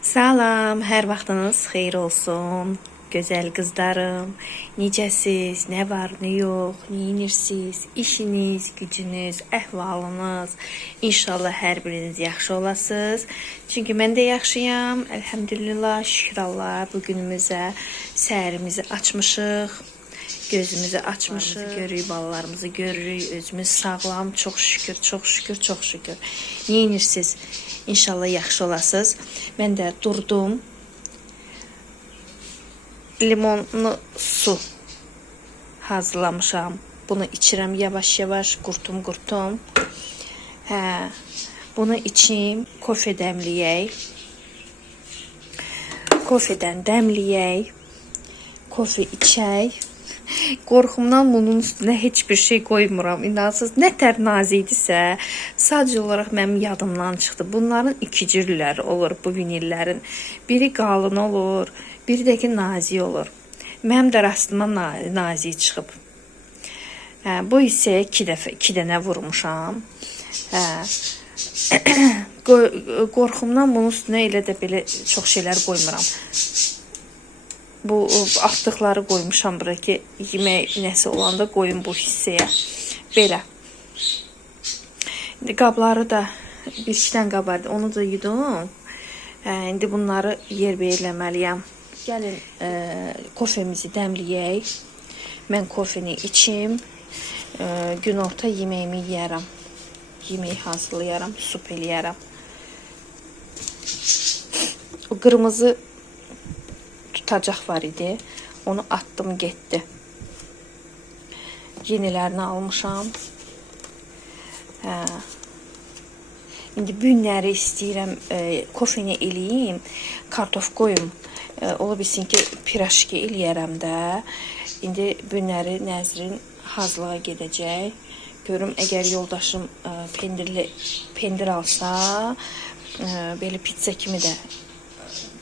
Salam, hər vaxtınız xeyir olsun. Gözəl qızlarım, necəsiz, nə var, nə yox, neyinirsiniz, işiniz, gücünüz, əhvalınız. İnşallah hər biriniz yaxşı olasınız. Çünki mən də yaxşıyam. Elhamdülillah, şükür Allah. Bu günümüzə səhərimizi açmışıq. Gözümüzü açmışıq, görürük, balalarımızı görürük, özümüz sağlam, çox şükür, çox şükür, çox şükür. Neyinirsiniz? İnşallah yaxşı olasınız. Mən də durdum. Limonlu su hazırlamışam. Bunu içirəm yavaş-yavaş, qurtum. Bunu içim, kofe dəmləyək. Kofedən dəmləyək. Kofe içək. Qorxumdan bunun üstünə heç bir şey qoymuram. İnanırsınız, nə tər nazidirsə, sadəcə olaraq mənim yadımdan çıxdı. Bunların iki cürləri olur bu vinillərin. Biri qalın olur, biri də ki nazik olur. Mənim də rastıma nazik çıxıb. Bu hissəyə iki dənə vurmuşam. Qorxumdan bunun üstünə elə də belə çox şeylər qoymuram. Bu atdıqları qoymuşam bura ki, yemək nəsə olanda qoyun bu hissəyə. Belə. İndi qabları da bir-iki dənə qab vardı, onu da yudum. İndi bunları yerbəyə Gəlin kofemizi dəmləyək. Mən kofeni içim. Günorta yeməyimi yeyərəm. Yemək hazırlayaram, sup eləyərəm. O qırmızı tutacaq var idi. Onu attım, getdi. Yenilərini almışam. İndi bu günləri istəyirəm kofeni eləyim, kartof qoyum. Ola bilsin ki, piraşki eləyərəm də. İndi bu günləri Nəzrin hazırlığa gedəcək. Görüm, əgər yoldaşım pendir alsa, belə pizza kimi də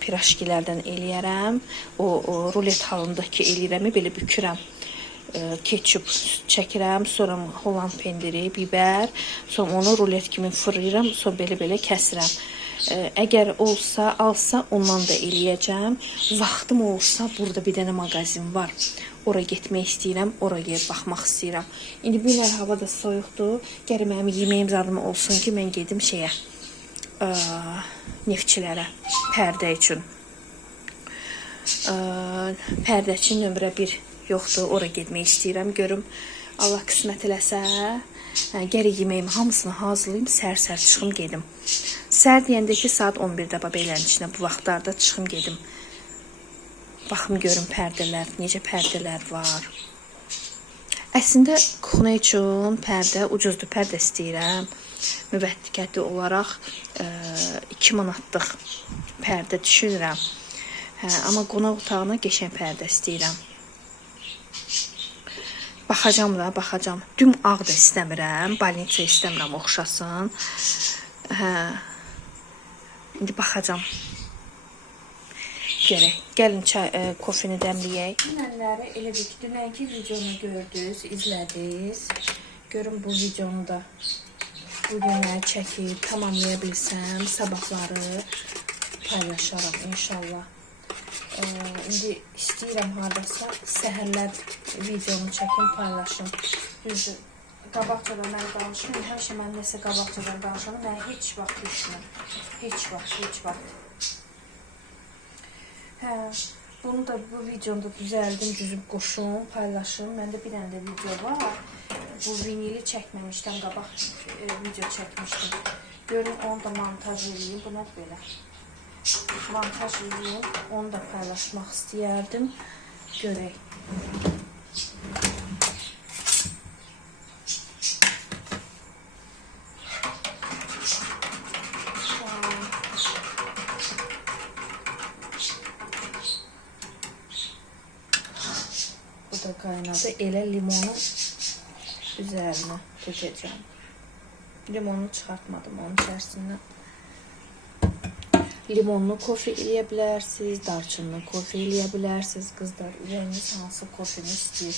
piraşkilərdən eləyərəm. O rulet halındakı eləyirəmi belə bükürəm. Ketçup çəkirəm, sonra Holland pendiri, biber, sonra onu rulet kimi fırlayıram, sonra belə kəsirəm. Əgər olsa, alsa ondan da eləyəcəm. Vaxtım olsa, burada bir dənə mağazin var. Ora getmək istəyirəm, oraya baxmaq istəyirəm. İndi bu günlər hava da soyuqdur. Gərək mənim yeməyim zadım olsun ki, mən gedim şeyə, neftçilərə, pərdə üçün. Pərdəçi nömrə 1 yoxdur, ora getmək istəyirəm. Görüm, Allah qismət eləsə, gərək yeməyimi hamısını hazırlayım, səhər çıxım gedim. Səhər deyəndə ki, saat 11-də belənin içində bu vaxtlarda çıxım gedim. Baxım görüm pərdələr, necə pərdələr var. Əslində, kuxna üçün pərdə ucuzdur, pərdə istəyirəm. Müvəddikəti olaraq 2 manatlıq pərdə düşünürəm. Amma qonaq otağına qəşəng pərdə istəyirəm. Baxacam da, baxacam. Düm ağ da istəmirəm, balinça istəmirəm, oxşasın. İndi baxacam. Gəlin kofini dəmləyək. Dünənləri elə bir ki, dünənki videonu gördünüz, izlədiniz. Görün bu videonu da bu günləri çəkib tamamlaya bilsəm, sabahları paylaşaram inşallah. İndi istəyirəm haradasa səhərlər videonu çəkim, paylaşım. Düzdür, qabaqcadan mən danışım, həmişə mən nəsə qabaqcadan danışanı mən heç vaxt düşmür. Heç vaxt. Bunu da bu videomda düzəldim, düzüb qoşum, paylaşım. Məndə bir dənə də video var. Bu vinili çəkməmişdən qabaq video çəkmişdim. Görün, onu da montaj edeyim. Buna belə montaj edeyim. Onu da paylaşmaq istəyərdim. Görək. Bu da qaynadı. Elə limonu üzərinə tökəcəm. Limonu çıxartmadım onun içərisindən. Limonlu kofe eləyə bilərsiniz, darçınlı kofe eləyə bilərsiniz. Qızlar, ürəyiniz hansı kofeni istəyir.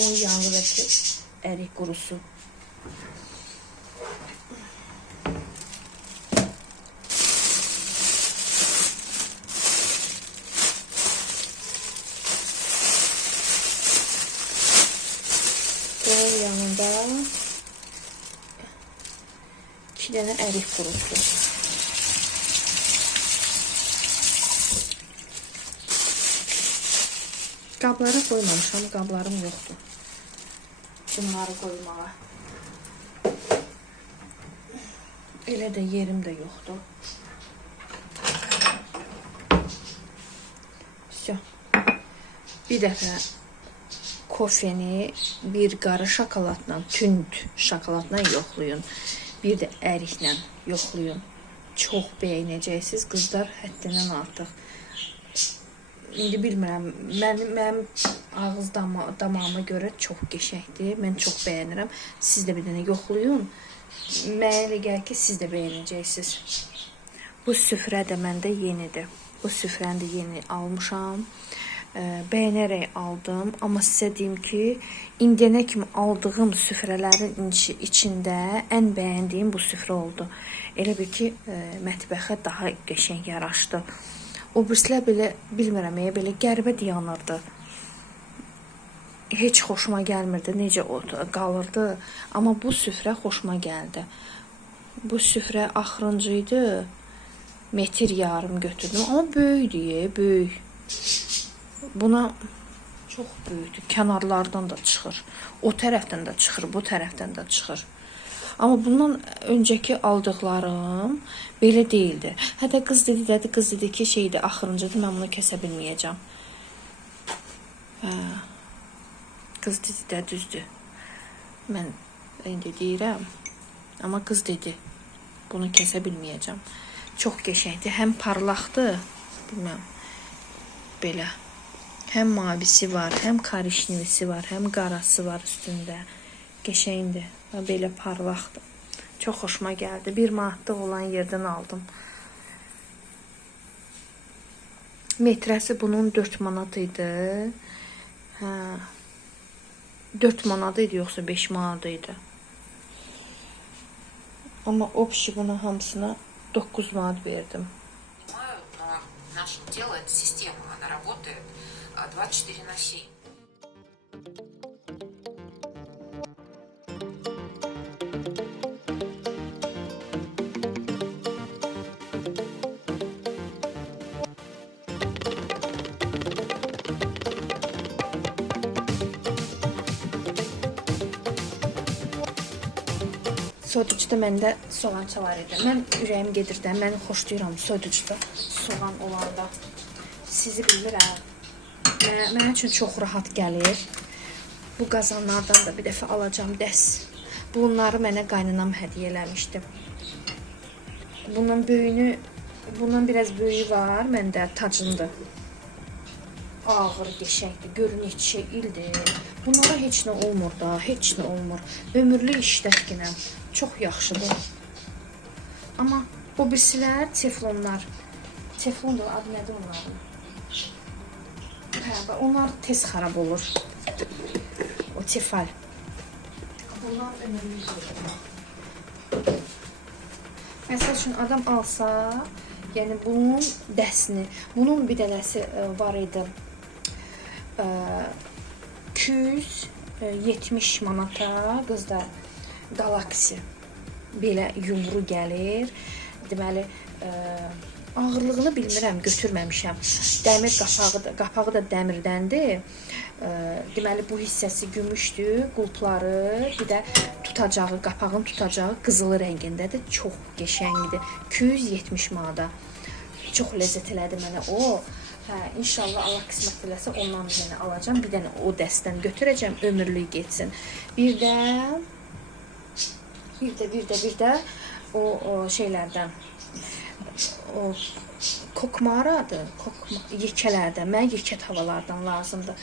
Onun yanındakı ərik qurusu. dənə ərik qurusu. Qablara qoymamışam, qablarım yoxdur. Bunları qoymağa. Elə də yerim də yoxdur. Bir dəfə kofeni bir qarı şokoladla, tünd şokoladla yoxlayın. Bir də əriklə yoxlayın. Çox bəyənəcəksiniz, qızlar həddindən artıq. İndi bilmirəm, mənim ağız damağıma görə çox qəşəngdir. Mən çox bəyənirəm. Siz də bir dənə yoxlayın. Mənə elə gəlir ki, siz də bəyənəcəksiniz. Bu süfrə də məndə yenidir. Bu süfrəni də yeni almışam. Bəyənərək aldım. Amma sizə deyim ki, indiyənə kimi aldığım süfrələrin içində ən bəyəndiyim bu süfrə oldu. Elə bir ki, mətbəxə daha qəşəng yaraşdı. O birisilər belə, bilmirəm, belə qəribə dayanırdı. Heç xoşuma gəlmirdi, necə qalırdı. Amma bu süfrə xoşuma gəldi. Bu süfrə axırıncı idi. Metr yarım götürdüm. Amma böyükdür, böyük. Buna çox böyükdür. Kənarlardan da çıxır. O tərəfdən də çıxır, bu tərəfdən də çıxır. Amma bundan öncəki aldıqlarım belə deyildi. Hətta qız dedi ki, şeydir, axırıncıdır, mən bunu kəsə bilməyəcəm. Qız dedi də düzdür. Mən indi deyirəm. Amma qız dedi, bunu kəsə bilməyəcəm. Çox qəşəngdir, həm parlaqdır, bilməm, belə. Həm mavisi var, həm karişnivisi var, həm qarası var üstündə. Qəşəngdir, belə parlaqdır. Çox xoşuma gəldi. 1 manatlıq olan yerdən aldım. Metrəsi bunun 4 manat idi. 4 manat idi, yoxsa 5 manat idi. Amma общий buna hamısına 9 manat verdim. Наше тело — это система, она работает 24/7. Soducuda məndə soğan var idi. Mən ürəyim gedir də, mən xoşlayıram soducuda soğan olanda. Sizi bilirəm. Mənə üçün çox rahat gəlir. Bu qazanlardan da bir dəfə alacağım dəs. Bunları mənə qaynanam hədiyyə eləmişdi. Bundan biraz böyüyü var, məndə tacındır. Ağır, qəşəngdir, görün neçə ildir. Bunlara heç nə olmur da, heç nə olmur. Ömürlü işlətginəm. Çox yaxşıdır. Amma bu birisilər teflonlar. Teflon da adı nədir onların? Onlar tez xarab olur. O tefal. Bunlar ömürlü işlətginəm. Məsəl üçün adam alsa, yəni bunun dəsini, bunun bir dənəsi var idi. 270 manata qızlar Galaxy belə yumru gəlir. Deməli, ağırlığını bilmirəm, götürməmişəm. Dəmir qapağı da dəmirdəndir. Deməli, bu hissəsi gümüşdür, qulpları, bir də tutacağı, qapağın tutacağı qızılı rəngindədir. Çox qəşəngdir. 270 manata. Çox ləzzət elədi mənə o. İnşallah Allah qismət eləsə ondan bir dənə alacağım. Bir dənə o dəstdən götürəcəm, ömürlük getsin. Bir də o şeylərdən, o kokmaradır, yekələrdən, mənə yekə havalardan lazımdır.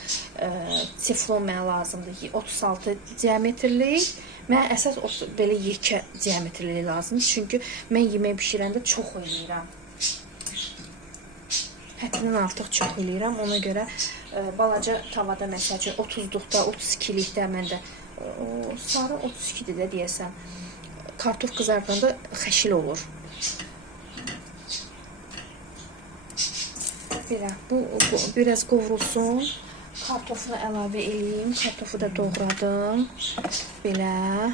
Teflon mənə lazımdır, 36 diametrlik. Mənə əsas belə yekə diametrlik lazımdır. Çünki mən yemək bişirəndə çox eləyirəm. Həddindən artıq çox eləyirəm. Ona görə balaca tavada, məsəl üçün 30-luqda, 32-likdə məndə, sarı 32-dir də deyəsəm, kartof qızardanda xəşil olur. Belə, bu biraz qovrulsun. Kartofunu əlavə eləyim. Kartofu da doğradım. Belə.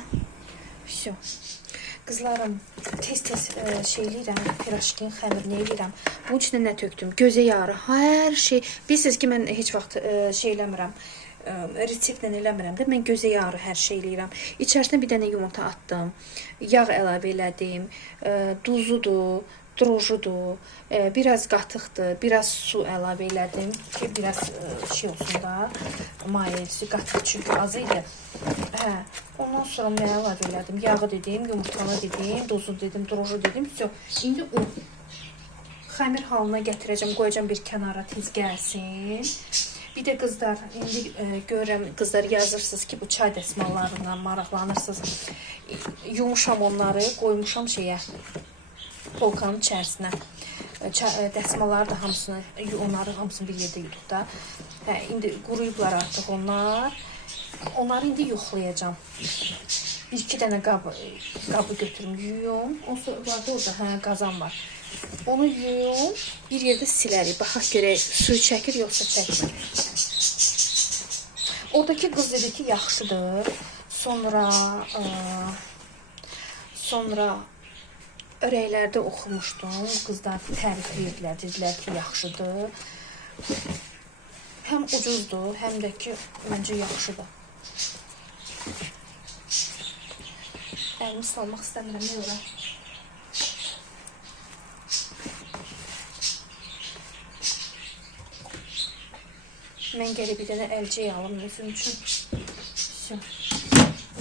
Qızlarım, tez-tez şey eləyirəm, pirajkin xəmirini eləyirəm. Bunun içində nə tökdüm? Gözə yarı, hər şey. Bilirsiniz ki, mən heç vaxt şey eləmirəm, reseptlə eləmirəm də. Mən gözə yarı hər şey eləyirəm. İçərisinə bir dənə yumurta atdım, yağ əlavə elədim, duzudur, drojudur, biraz qatıqdır, biraz su əlavə elədim ki, biraz şey olsun da, mayesi qatıq çünki az idi. Hə, ondan sonra mən əlavə elədim, yağı dedim, yumurtanı dedim, duzu dedim, droju dedim, İndi un xəmir halına gətirəcəm, qoyacam bir kənara tez gəlsin. Bir də qızlar, indi görürəm, qızlar yazırsınız ki, bu çay dəsmallarından maraqlanırsınız. Yumuşam onları, qoymuşam şeyə, polkanın içərisinə. Dəsmaları da hamısını, onları hamısını bir yerdə yutuq da. Hə, indi quruyublar artıq onlar. Onları indi yoxlayacağam. Bir-iki dənə qabı götürüm, yuyum. O vardı orada, hə, qazan var. Onu yuyum, bir yerdə silərik. Baxaq görək, suyu çəkir, yoxsa çəkmir. Oradakı qız dedi ki, yaxşıdır. Sonra örəklərdə oxumuşdum. Qızlar tərifləyirdilər, dedilər ki, yaxşıdır. Həm ucuzdur, həm də ki, məncə yaxşıdır. Əlimi salmaq istəmirəm, nə olar? Mən gəlib bir dənə əlcək alım özüm üçün.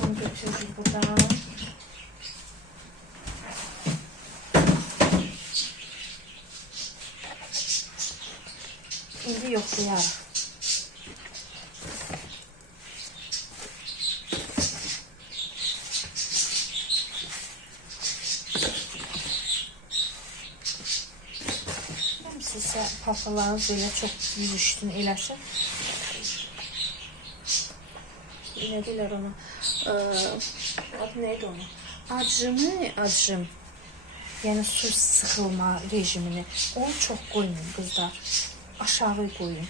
Onu götürürük buradan. İndi yoxlayarıq. Sizə papalarınız belə çox yüzüşdün eləsin. Nə deyirlər ona? Adı neydi ona? Acım. Yəni su sıxılma rejimini. Onu çox qoymayın qızlar. Aşağı qoyun.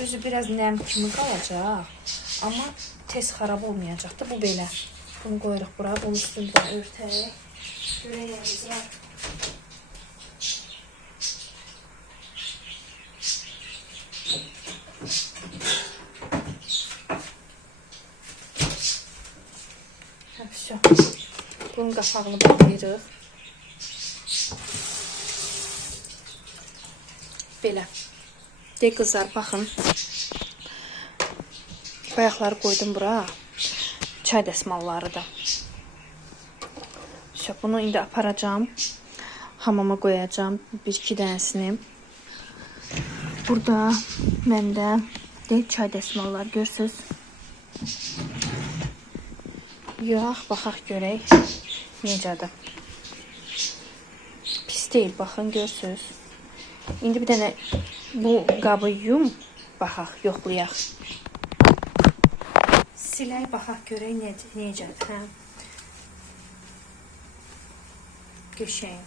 Özü biraz nəm kimi qalacaq. Amma tez xarab olmayacaq da bu belə. Bunu qoyuruq bura. Bunun üstündə örtək. Görəyimiz var. Bunun qapağını bağlayırıq. Belə. De qızlar, baxın. Bayaqları qoydum bura. Çay dəsmalları da. Bunu indi aparacağım. Hamama qoyacağım. Bir-iki dənəsini. Burada məndə çay dəsmalları görsünüz. Yox, baxaq görək necədir. Pis deyil, baxın, görsünüz. İndi bir dənə bu qabı yum, baxaq, yoxlayaq. Silək, baxaq görək necədir, hə? Qəşəng.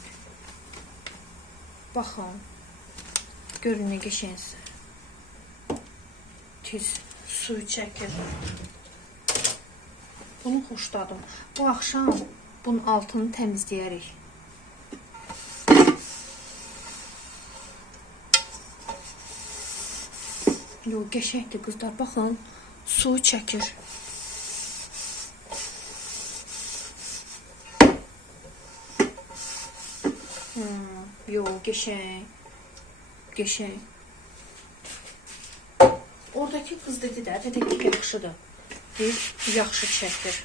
Baxın. Görün nə qəşəngdir. Tez suyu çəkir. Bunu xoşladım. Bu axşam bunun altını təmizləyərik. Yox, qəşəngdir qızlar. Baxın, suyu çəkir. Yox, qəşəng. Qəşəng. Oradakı qız dedi ki, yaxşıdır. Yaxşı çəkir.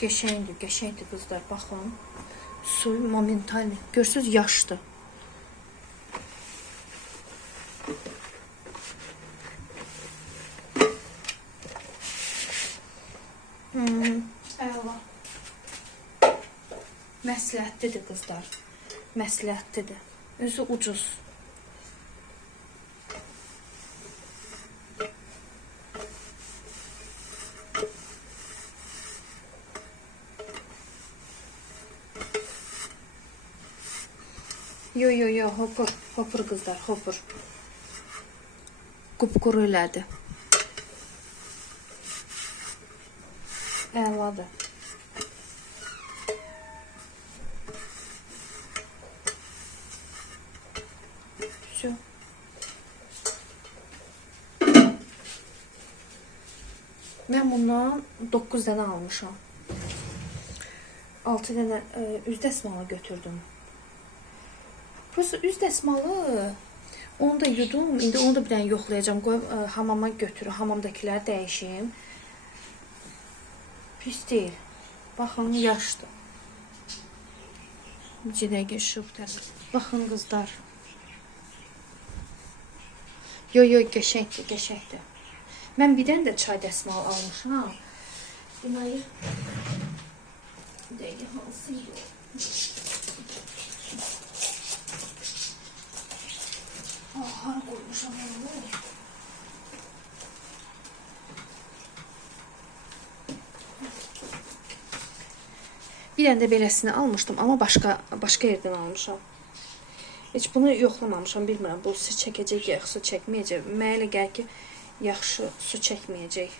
Qəşəngdir qızlar, baxın. Suyu momentalni. Görsünüz, yaşdır. Əla. Məsləhətlidir qızlar. Məsləhətlidir. Özü ucuz. Yo, hopur qızlar, hopur. Qupquru elədi. Əladır. Şu. Mən bundan 9 dənə almışam. 6 dənə üz dəsmalı götürdüm. Prosta üz dəsmalı onu da yudum. İndi onu da bir dənə yoxlayacağım. Qoyub hamama götürüm. Hamamdakiləri dəyişim. Pis deyil. Baxın, yaşdır. Cidəgə şubdır. Baxın qızlar. Yo, qəşəngdir, qəşəngdir. Mən bir dənə də çay dəsmalı almışam. Deməli, bir dəqiqə hansı yox. Hara qoymuşam onu. Bir dənə də beləsini almışdım, amma başqa yerdən almışam. Heç bunu yoxlamamışam, bilmirəm. Bu su çəkəcək, yaxşı su çəkməyəcək. Mənə elə gəlir ki, yaxşı su çəkməyəcək.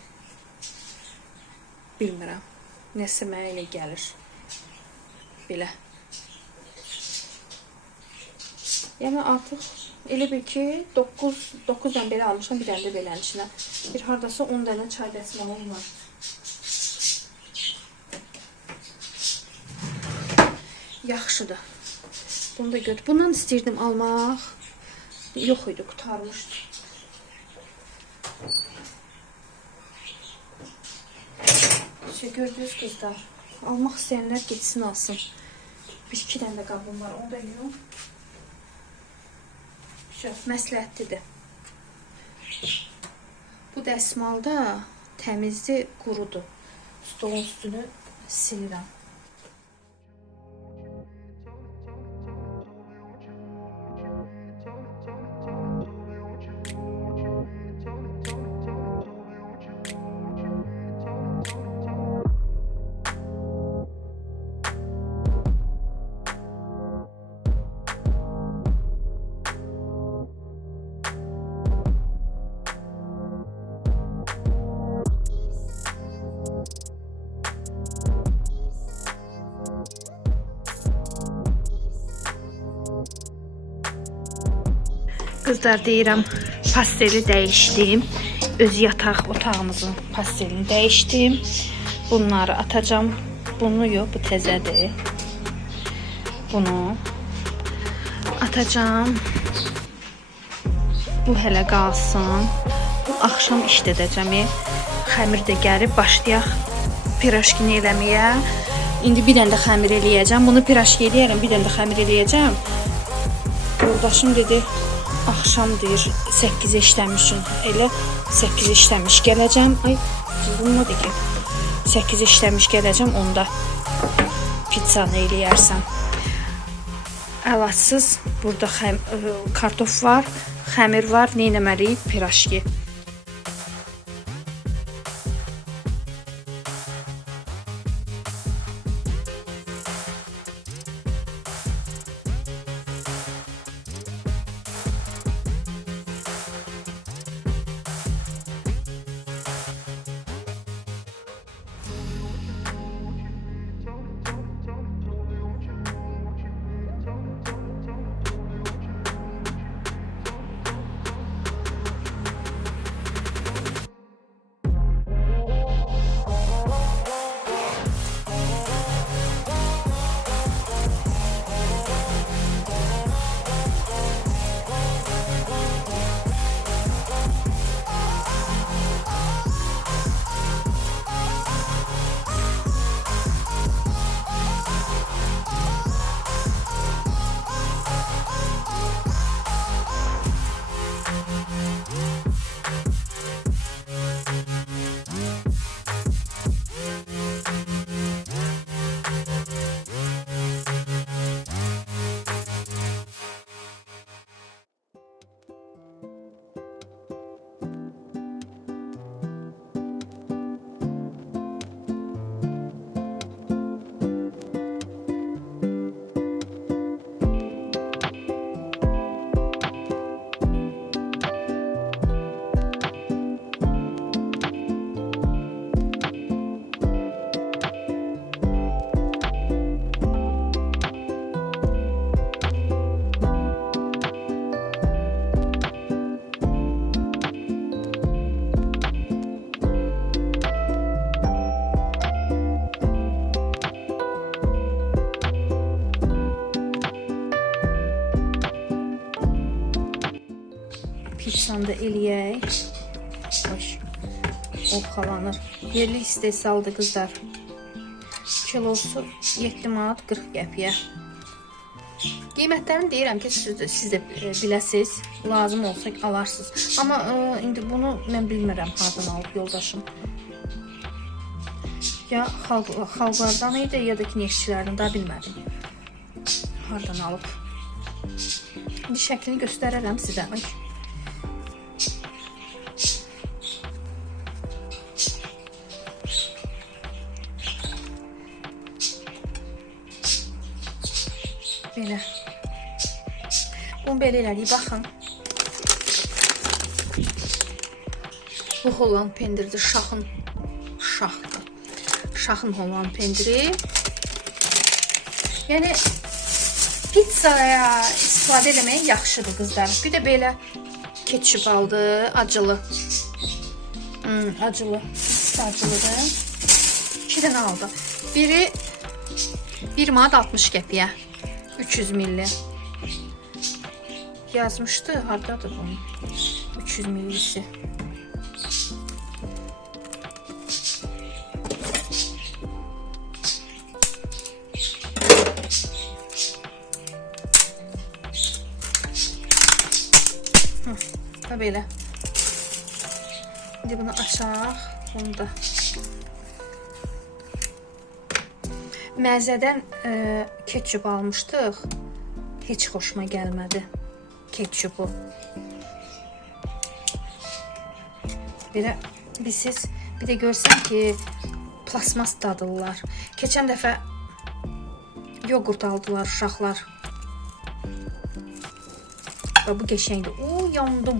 Bilmirəm. Nəsə mənə elə gəlir. Belə. Yəni artıq elə bil ki, 9 dənə belə almışam, bir dənə də belənin içinə. Bir hardasa 10 dənə çay dəsmalım var. Yaxşıdır. Bunu da götür. Bundan istəyirdim almaq. Yox idi, qutarmışdı. Gördünüz qızlar. Almaq istəyənlər getsin alsın. Bir iki dənə də qabım var. Onu da yuyum. Məsləhətlidir. Bu dəsmal da təmizdir, qurudur. Stolun üstünü silirəm. Qızlar, deyirəm, pasteli dəyişdim. Öz yataq otağımızın pastelini dəyişdim. Bunları atacağım. Bunu yox, bu təzədir. Bunu atacağım. Bu hələ qalsın. Bu axşam işlədəcəm. Xəmir də gəlib, başlayaq pirajkini eləməyə. İndi bir dənə də xəmir eləyəcəm. Bunu pirajki eləyərəm, bir dənə də xəmir eləyəcəm. Yoldaşım dedi, axşam deyir 8 işləmişsin. Elə 8 işləmiş gələcəm. Ay, bunu da ki 8 işləmiş gələcəm, onda pizzanı eləyərsən. Əlacsız burada kartof var, xəmir var, nə etməliyik? Pirajki. pizzanı da eləyək. Oy, ovxalanır. Yerli istehsaldır qızlar. Kilosu 7 manat 40 qəpiyə. Qiymətlərini deyirəm ki, siz də biləsiniz. Lazım olsa alarsınız. Amma indi bunu mən bilmirəm hardan alıb yoldaşım. Ya xalqlardan idi, ya da ki neftçilərdən, daha bilmədim. Hardan alıb. Bir şəklini göstərərəm sizə. Ay. Belə. Bunu belə elədik, baxın. Bu Holland pendiridir, şaxın. Şaxdır. Şaxın Holland pendiri. Yəni pizzaya istifadə eləmək yaxşıdır qızlar. Bir də belə ketçup aldı, acılı. Acılı. İkisi acılıdır. 2 dənə aldı. Biri 1 manat 60 qəpiyə. 300 milli. Yazmışdı. Hardadır bunun? 300 millisi. Belə. İndi bunu açaq. Bunu da. Məzədən ketçup almışdıq. Heç xoşuma gəlmədi ketçupu. Belə siz bir də görsən ki, plasmas dadırlar. Keçən dəfə yoğurt aldılar uşaqlar. Bu qəşəngdir. O, yandım.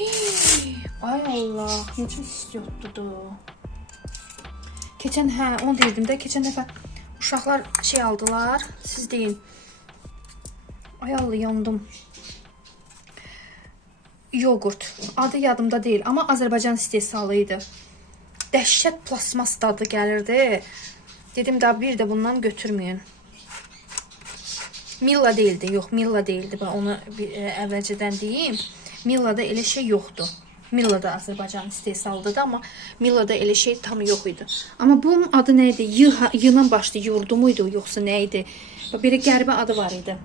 Hey, ay Allah, necə istiyotdudur. Keçən, onu deyirdim də, keçən dəfə uşaqlar şey aldılar, siz deyin. Ay Allah, yandım. Yoğurt, adı yadımda deyil, amma Azərbaycan istehsalıydı. Dəhşət plasmas dadı gəlirdi. Dedim da bir də bundan götürməyin. Milla değildi, yox, Milla değildi. Ben onu əvvəlcədən deyim. Milla'da elə şey yoxdur. Milla'da Azərbaycan istehsalıdır da, amma Milla'da elə şey tam yox idi. Amma bunun adı nə idi? Y-la başlı yurdu muydu, yoxsa nə idi? Bir qəribə adı var idi.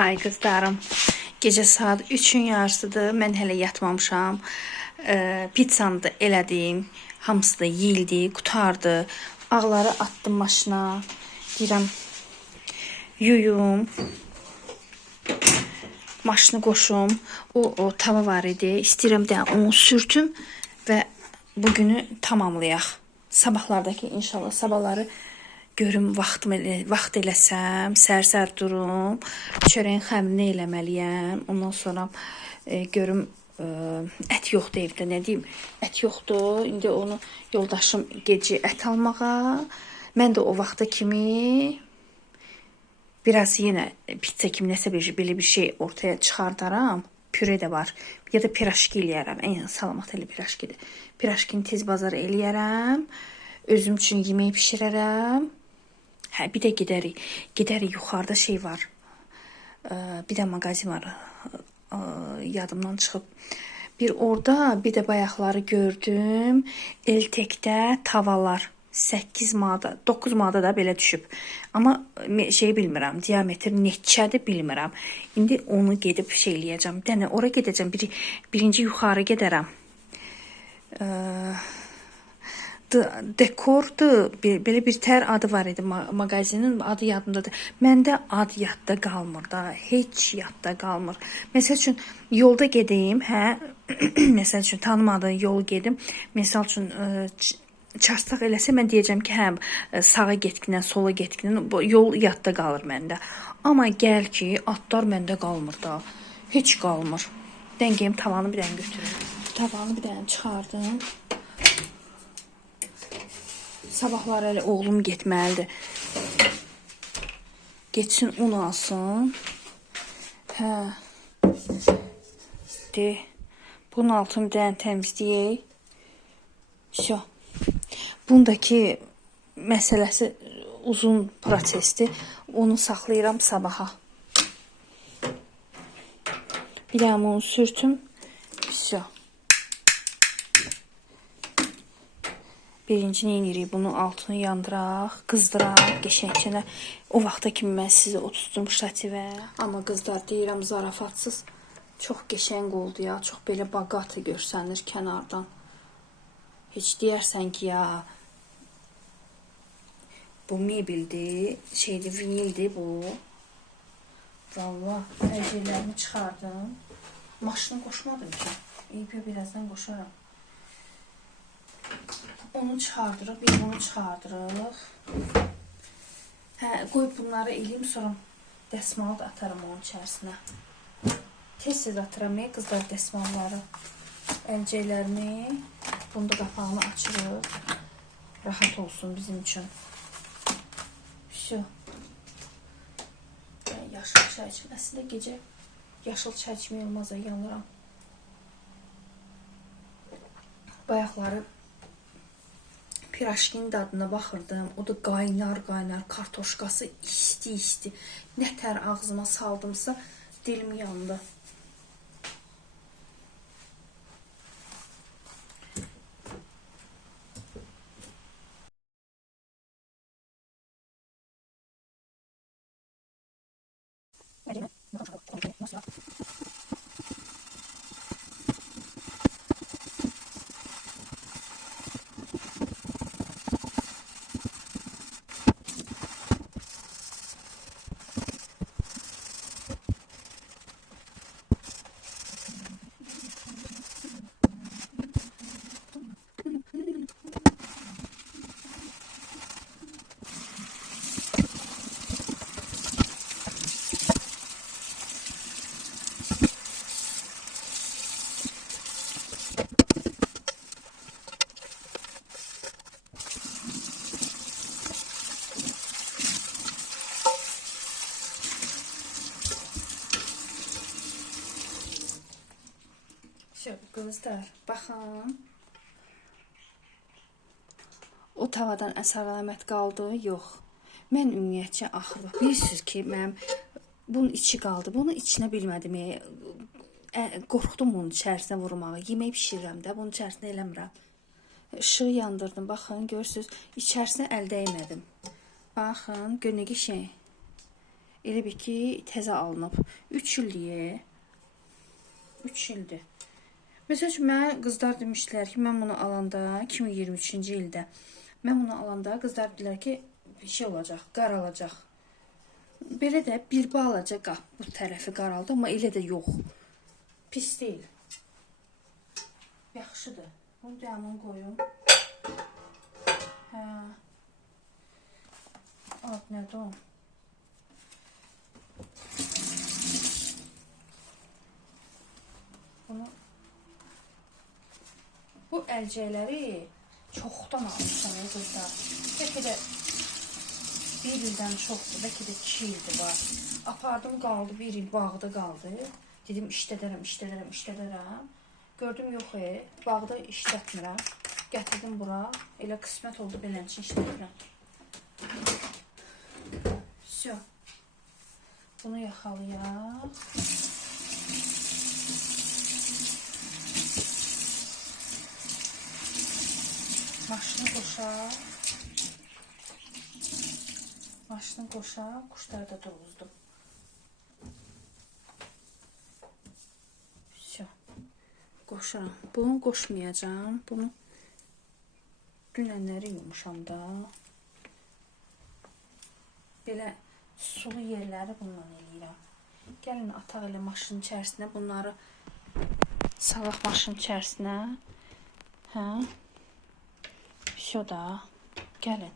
Ay qızlarım, gecə saat 3-ün yarısıdır, mən hələ yatmamışam. Pizzanı da elədim, hamısı da yeyildi, qutardı. Ağları attım maşına, deyirəm, yuyum, maşını qoşum. O tava var idi, istəyirəm də onu sürtüm və bugünü tamamlayaq. Sabahlardakı inşallah sabahları görüm vaxt eləsəm, sər-sər durum, çörəyin xəmirini eləməliyəm. Ondan sonra görüm ət yoxdur evdə, nə deyim, ət yoxdur. İndi onu yoldaşım gecə ət almağa, mən də o vaxta kimi biraz yenə pizza kimi nəsə belə bir şey ortaya çıxardaram. Püre də var, ya da piraşki eləyərəm, ən salamat elə piraşkidir. Piraşkini tez bazar eləyərəm, özüm üçün yemək pişirərəm. Hə, bir də gedərik yuxarıda şey var. Bir də mağazin var. Yadımdan çıxıb. Bir orada, bir də bayaqları gördüm. Eltekdə tavalar. 8 manata, 9 manata da belə düşüb. Amma şey bilmirəm, diametr neçədir bilmirəm. İndi onu gedib şey eləyəcəm. Dənə ora gedəcəm. Birinci yuxarı gedərəm. Dekordur. Belə bir tər adı var idi mağazinin, adı yadımdadır. Məndə ad yadda qalmır da, heç yadda qalmır. Məsəl üçün yolda gedeyim, hə, məsəl üçün tanımadığım yol gedim. Məsəl üçün çarçaq eləsə mən deyəcəm ki, hə, sağa getkindən, sola getkindən yol yadda qalır məndə. Amma gəl ki, adlar məndə qalmır da. Heç qalmır. Dəngəyim tavanı bir dənə götürürüm. Tavanı bir dənə çıxardım. Sabahlar elə oğlum getməlidir. Getsin un alsın. Hə. De. Bunun altını bir dənə təmizləyək. Şo. Bundakı məsələsi uzun prosesdir. Onu saxlayıram sabaha. Bir dənə onu sürtüm. Şo. Birinci nə edirik? Bunun altını yandıraq, qızdıraq, qəşəngcə. O vaxta kimi mən sizi oturtdum şativə. Amma qızlar deyirəm zarafatsız. Çox qəşəng oldu ya. Çox belə baqatı görsənir kənardan. Heç deyərsən ki, ya bu mebildir, şeydir, vinildir bu. Vallahi əlcəklərimi çıxardım. Maşını qoşmadım ki. İyi, birazdan qoşaram. Onu çıxardırıq, bir bunu çıxardırıq. Hə, qoy bunları eləyim, sonra dəsmalı da atarım onun içərisinə. Tez-tez atıram, qızlar dəsmalları. Əlcəklərini, bunu da qapağını açırıq. Rahat olsun bizim üçün. Şu. Yaşıl çay içim. Əslində gecə yaşıl çay içmək olmaz, yanıram. Bayaqları piraşkinin dadına baxırdım. O da qaynar, kartoşkası isti. Nə tər ağzıma saldımsa dilim yandı. Qızlar, baxın. O tavadan əsər əlamət qaldı? Yox. Mən ümumiyyətcə axır. Bilirsiniz ki, mənim bunun içi qaldı. Bunun içinə bilmədim. Qorxdum bunun içərisinə vurmağı. Yemək pişirirəm də, bunun içərisinə eləmirəm. Işığı yandırdım. Baxın, görürsünüz. İçərisinə əl dəymədim. Baxın, gör nə qəşəng. Elə bir ki, təzə alınıb. 3 ildir. 3 ildir. Məsəl üçün, mənə qızlar demişdilər ki, mən bunu alanda, 2023-cü ildə, mən bunu alanda qızlar dedilər ki, bir şey olacaq, qaralacaq. Belə də bir balaca bu tərəfi qaraldı, amma elə də yox. Pis deyil. Yaxşıdır. Bunu dəmon qoyum. Hə. Ad nədir o? Bunu bu əlcəkləri çoxdan almışam qızlar. Bəlkə də bir ildən çoxdur, bəlkə də 2 ildir var. Apardım qaldı, bir il bağda qaldı. Dedim işlədərəm. Gördüm yox, bağda işlətmirəm. Gətirdim bura, elə qismət oldu belənçin işlətmirəm. Все. Bunu yaxalayaq. Maşını qoşaq. Maşını qoşa, quşları da duruzdum. Всё. Qoşuram. Bunu qoşmayacağım. Bunu dünənləri yumuşam da. Belə sulu yerləri bundan eləyirəm. Gəlin ataq elə maşının içərisinə. Bunları salaq maşının içərisinə. Hə? Всё da. Gəlin.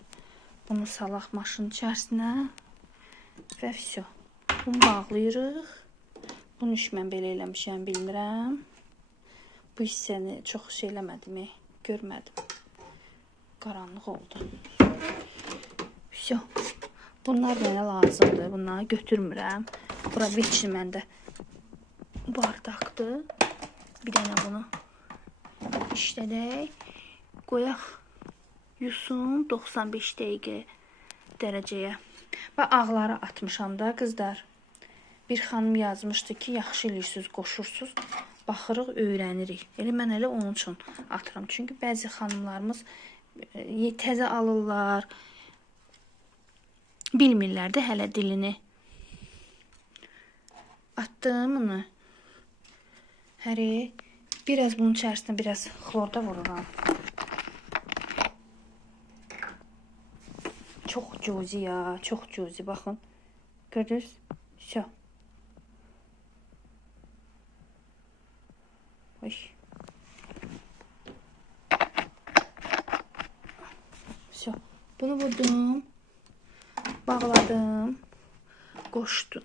Bunu salaq maşının içərisinə. Və всё. Bunu bağlayırıq. Bunu iş mən belə eləmişəm, bilmirəm. Bu hissəni çox şey eləmədim, görmədim. Qaranlıq oldu. Всё. Bunlar mənə lazımdır. Bunları götürmürəm. Bura veçin məndə bardaqdır. Bir dənə bunu işlədək. Qoyaq. Yusun 95 dəqiqə dərəcəyə. Və ağları atmışam da qızlar. Bir xanım yazmışdı ki, yaxşı eləyirsiniz, qoşursunuz. Baxırıq, öyrənirik. Elə mən elə onun üçün atıram. Çünki bəzi xanımlarımız təzə alırlar. Bilmirlər də hələ dilini. Atdım bunu. Həri. Biraz bunun içərisinə biraz xlorda vururam. Çox cüzi ya. Çox cüzi. Baxın. Gördünüz? Всё. Oy. Всё. Bunu vurdum. Bağladım. Qoşdum.